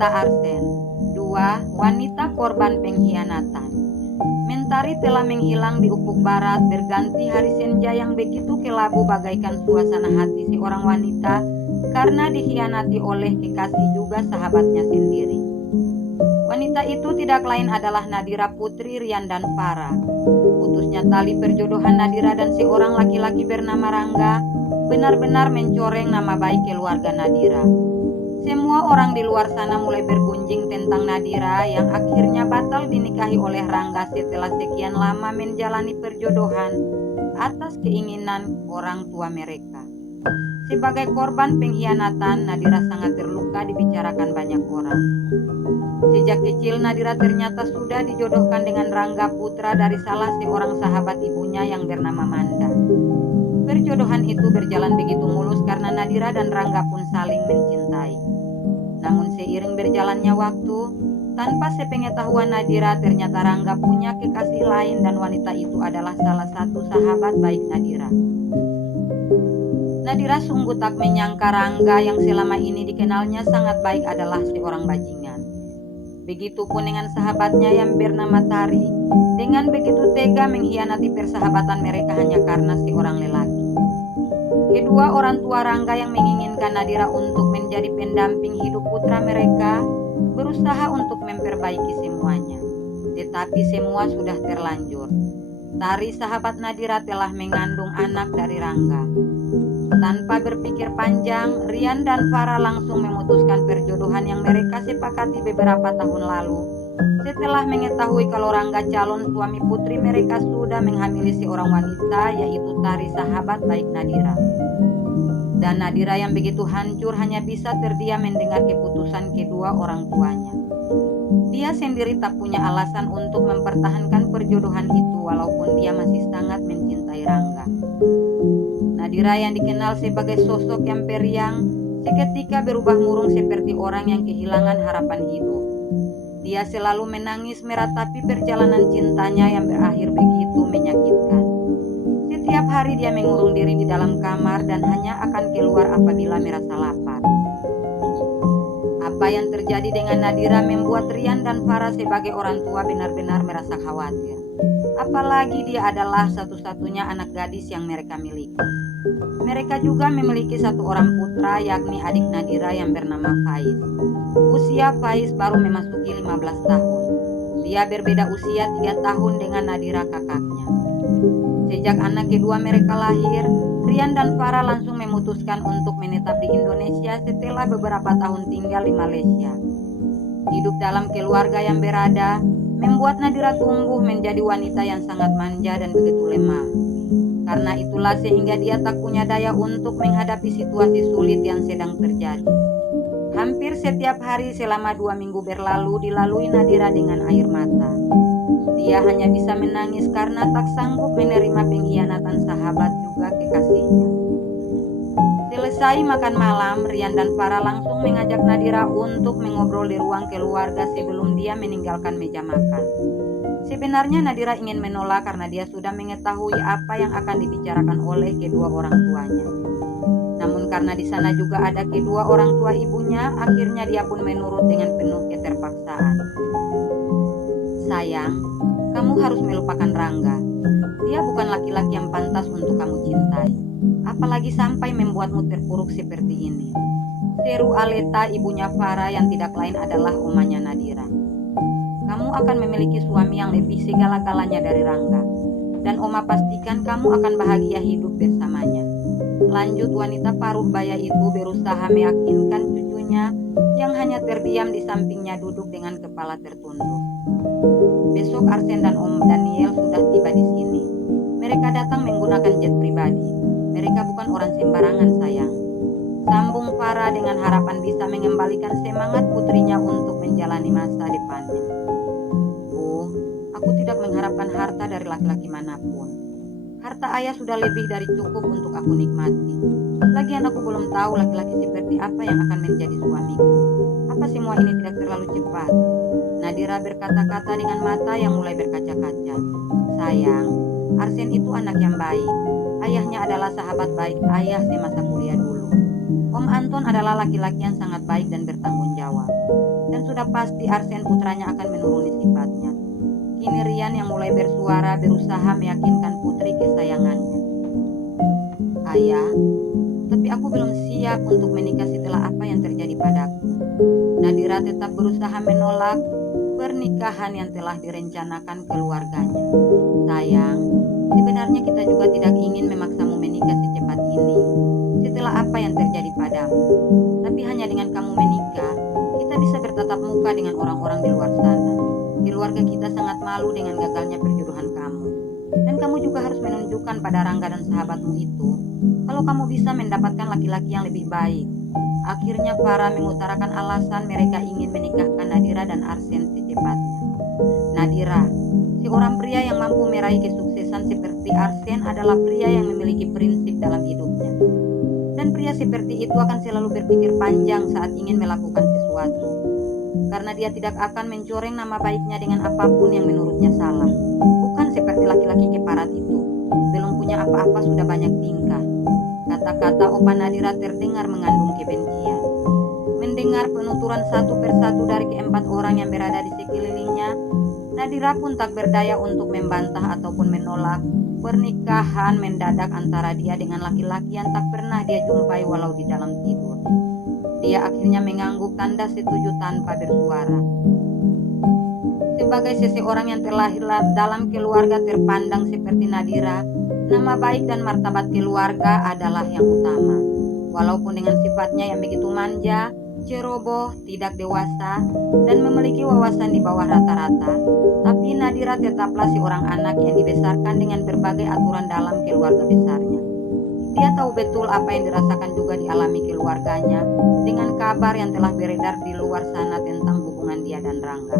Wanita Arsen. 2. Wanita korban pengkhianatan. Mentari telah menghilang di ufuk barat, berganti hari senja yang begitu kelabu bagaikan suasana hati seorang wanita karena dikhianati oleh kekasih juga sahabatnya sendiri. Wanita itu tidak lain adalah Nadira putri Rian dan Farah. Putusnya tali perjodohan Nadira dan seorang laki-laki bernama Rangga benar-benar mencoreng nama baik keluarga Nadira. Semua orang di luar sana mulai bergunjing tentang Nadira yang akhirnya batal dinikahi oleh Rangga setelah sekian lama menjalani perjodohan atas keinginan orang tua mereka. Sebagai korban pengkhianatan, Nadira sangat terluka dibicarakan banyak orang. Sejak kecil Nadira ternyata sudah dijodohkan dengan Rangga, putra dari salah seorang sahabat ibunya yang bernama Manda. Perjodohan itu berjalan begitu mulus karena Nadira dan Rangga pun saling mencintai. Namun seiring berjalannya waktu, tanpa sepengetahuan Nadira, ternyata Rangga punya kekasih lain dan wanita itu adalah salah satu sahabat baik Nadira. Nadira sungguh tak menyangka Rangga yang selama ini dikenalnya sangat baik adalah seorang bajingan. Begitupun dengan sahabatnya yang bernama Tari, dengan begitu tega mengkhianati persahabatan mereka hanya karena seorang lelaki. Kedua orang tua Rangga yang menginginkan Nadira untuk menjadi pendamping hidup putra mereka berusaha untuk memperbaiki semuanya. Tetapi semua sudah terlanjur. Tari sahabat Nadira telah mengandung anak dari Rangga. Tanpa berpikir panjang, Rian dan Farah langsung memutuskan perjodohan yang mereka sepakati beberapa tahun lalu. Setelah mengetahui kalau Rangga calon suami putri mereka sudah menghamili seorang wanita, yaitu Tari sahabat baik Nadira. Dan Nadira yang begitu hancur hanya bisa terdiam mendengar keputusan kedua orang tuanya. Dia sendiri tak punya alasan untuk mempertahankan perjodohan itu walaupun dia masih sangat mencintai Rangga. Nadira yang dikenal sebagai sosok yang periang, seketika berubah murung seperti orang yang kehilangan harapan hidup. Dia selalu menangis meratapi perjalanan cintanya yang berakhir begitu menyakitkan. Setiap hari dia mengurung diri di dalam kamar dan hanya akan keluar apabila merasa lapar. Apa yang terjadi dengan Nadira membuat Rian dan Farah sebagai orang tua benar-benar merasa khawatir. Apalagi dia adalah satu-satunya anak gadis yang mereka miliki. Mereka juga memiliki satu orang putra, yakni adik Nadira yang bernama Faiz. Usia Faiz baru memasuki 15 tahun. Dia berbeda usia 3 tahun dengan Nadira kakaknya. Sejak anak kedua mereka lahir, Rian dan Farah langsung memutuskan untuk menetap di Indonesia setelah beberapa tahun tinggal di Malaysia. Hidup dalam keluarga yang berada membuat Nadira tumbuh menjadi wanita yang sangat manja dan begitu lemah. Karena itulah sehingga dia tak punya daya untuk menghadapi situasi sulit yang sedang terjadi. Hampir setiap hari selama 2 minggu berlalu dilalui Nadira dengan air mata. Dia hanya bisa menangis karena tak sanggup menerima pengkhianatan sahabat juga kekasihnya. Selesai makan malam, Rian dan Farah langsung mengajak Nadira untuk mengobrol di ruang keluarga sebelum dia meninggalkan meja makan. Sebenarnya Nadira ingin menolak karena dia sudah mengetahui apa yang akan dibicarakan oleh kedua orang tuanya. Namun karena di sana juga ada kedua orang tua ibunya, akhirnya dia pun menurut dengan penuh keterpaksaan. Sayang, kamu harus melupakan Rangga. Dia bukan laki-laki yang pantas untuk kamu cintai. Apalagi sampai membuatmu terpuruk seperti ini. Seru Aleta, ibunya Farah yang tidak lain adalah omanya Nadira. Kamu akan memiliki suami yang lebih segala-galanya dari Rangga. Dan Oma pastikan kamu akan bahagia hidup bersamanya. Lanjut wanita paruh baya itu berusaha meyakinkan cucunya yang hanya terdiam di sampingnya duduk dengan kepala tertunduk. Besok Arsen dan Om Daniel sudah tiba di sini. Mereka datang menggunakan jet pribadi. Mereka bukan orang sembarangan sayang. Sambung Farah dengan harapan bisa mengembalikan semangat putrinya untuk menjalani masa depannya. Aku tidak mengharapkan harta dari laki-laki manapun. Harta ayah sudah lebih dari cukup untuk aku nikmati. Lagian aku belum tahu laki-laki seperti apa yang akan menjadi suamiku. Apa semua ini tidak terlalu cepat? Nadira berkata-kata dengan mata yang mulai berkaca-kaca. Sayang, Arsen itu anak yang baik. Ayahnya adalah sahabat baik ayah semasa kuliah dulu. Om Anton adalah laki-laki yang sangat baik dan bertanggung jawab. dan sudah pasti Arsen putranya akan menuruni sifatnya. Kini Rian yang mulai bersuara berusaha meyakinkan putri kesayangannya. Ayah, tapi aku belum siap untuk menikah setelah apa yang terjadi padaku. Nadira tetap berusaha menolak pernikahan yang telah direncanakan keluarganya. Sayang, sebenarnya kita juga tidak ingin memaksamu menikah secepat ini setelah apa yang terjadi padamu. Tapi hanya dengan kamu menikah, kita bisa bertatap muka dengan orang-orang di luar sana. Keluarga kita sangat malu dengan gagalnya perjodohan kamu. Dan kamu juga harus menunjukkan pada Rangga dan sahabatmu itu kalau kamu bisa mendapatkan laki-laki yang lebih baik. Akhirnya Farah mengutarakan alasan mereka ingin menikahkan Nadira dan Arsen secepatnya. Nadira, seorang pria yang mampu meraih kesuksesan seperti Arsen adalah pria yang memiliki prinsip dalam hidupnya. Dan pria seperti itu akan selalu berpikir panjang saat ingin melakukan sesuatu. Karena dia tidak akan mencoreng nama baiknya dengan apapun yang menurutnya salah. Bukan seperti laki-laki keparat itu, belum punya apa-apa sudah banyak tingkah. Kata-kata Opa Nadira terdengar mengandung kebencian. Mendengar penuturan satu persatu dari keempat orang yang berada di sekelilingnya, Nadira pun tak berdaya untuk membantah ataupun menolak pernikahan mendadak antara dia dengan laki-laki yang tak pernah dia jumpai walau di dalam tidur. Dia akhirnya mengangguk tanda setuju tanpa bersuara. Sebagai seseorang yang terlahir dalam keluarga terpandang seperti Nadira, nama baik dan martabat keluarga adalah yang utama. Walaupun dengan sifatnya yang begitu manja, ceroboh, tidak dewasa, dan memiliki wawasan di bawah rata-rata, tapi Nadira tetaplah seorang anak yang dibesarkan dengan berbagai aturan dalam keluarga besarnya. Dia tahu betul apa yang dirasakan juga dialami keluarganya dengan kabar yang telah beredar di luar sana tentang hubungan dia dan Rangga.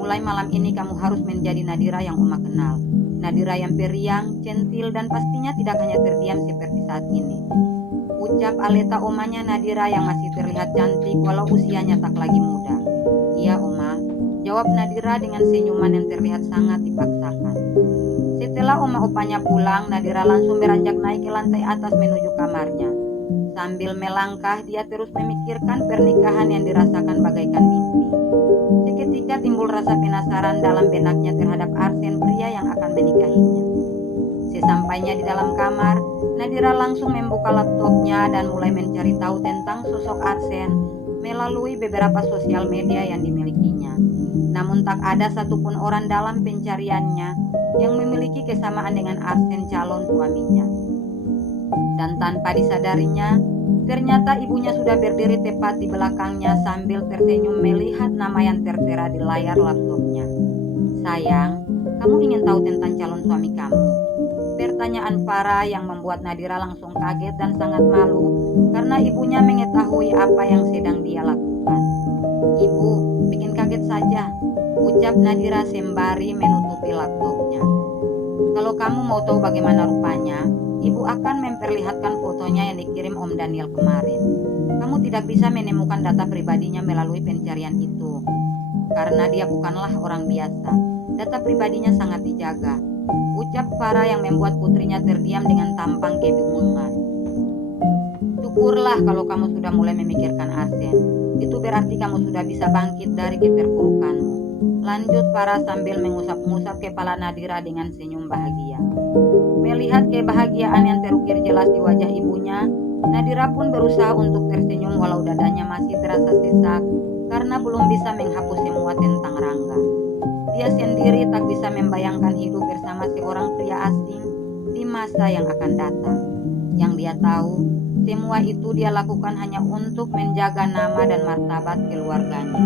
Mulai malam ini kamu harus menjadi Nadira yang Oma kenal. Nadira yang periang, centil, dan pastinya tidak hanya terdiam seperti saat ini. Ucap Aleta omanya Nadira yang masih terlihat cantik walau usianya tak lagi muda. Iya Oma, jawab Nadira dengan senyuman yang terlihat sangat dipaksakan. Setelah Oma opanya pulang, Nadira langsung beranjak naik ke lantai atas menuju kamarnya. Sambil melangkah, dia terus memikirkan pernikahan yang dirasakan bagaikan mimpi. Seketika timbul rasa penasaran dalam benaknya terhadap Arsen, pria yang akan menikahinya. Sesampainya di dalam kamar, Nadira langsung membuka laptopnya dan mulai mencari tahu tentang sosok Arsen melalui beberapa sosial media yang dimilikinya. Namun tak ada satupun orang dalam pencariannya yang memiliki kesamaan dengan Arsen calon suaminya. Dan tanpa disadarinya, ternyata ibunya sudah berdiri tepat di belakangnya sambil tersenyum melihat nama yang tertera di layar laptopnya. Sayang, kamu ingin tahu tentang calon suami kamu? Pertanyaan Farah yang membuat Nadira langsung kaget dan sangat malu karena ibunya mengetahui apa yang sedang dia lakukan. Ibu, bikin kaget saja, ucap Nadira sembari menutupi laptopnya. Kalau kamu mau tahu bagaimana rupanya, ibu akan memperlihatkan fotonya yang dikirim Om Daniel kemarin. Kamu tidak bisa menemukan data pribadinya melalui pencarian itu, karena dia bukanlah orang biasa. Data pribadinya sangat dijaga, ucap Farah yang membuat putrinya terdiam dengan tampang kebingungan. Syukurlah kalau kamu sudah mulai memikirkan Arsen. Itu berarti kamu sudah bisa bangkit dari keterpurukanmu. Lanjut Farah sambil mengusap-ngusap kepala Nadira dengan senyum bahagia. Melihat kebahagiaan yang terukir jelas di wajah ibunya, Nadira pun berusaha untuk tersenyum walau dadanya masih terasa sesak karena belum bisa menghapus semua tentang Rangga. Dia sendiri tak bisa membayangkan hidup bersama seorang pria asing di masa yang akan datang. Yang dia tahu, semua itu dia lakukan hanya untuk menjaga nama dan martabat keluarganya.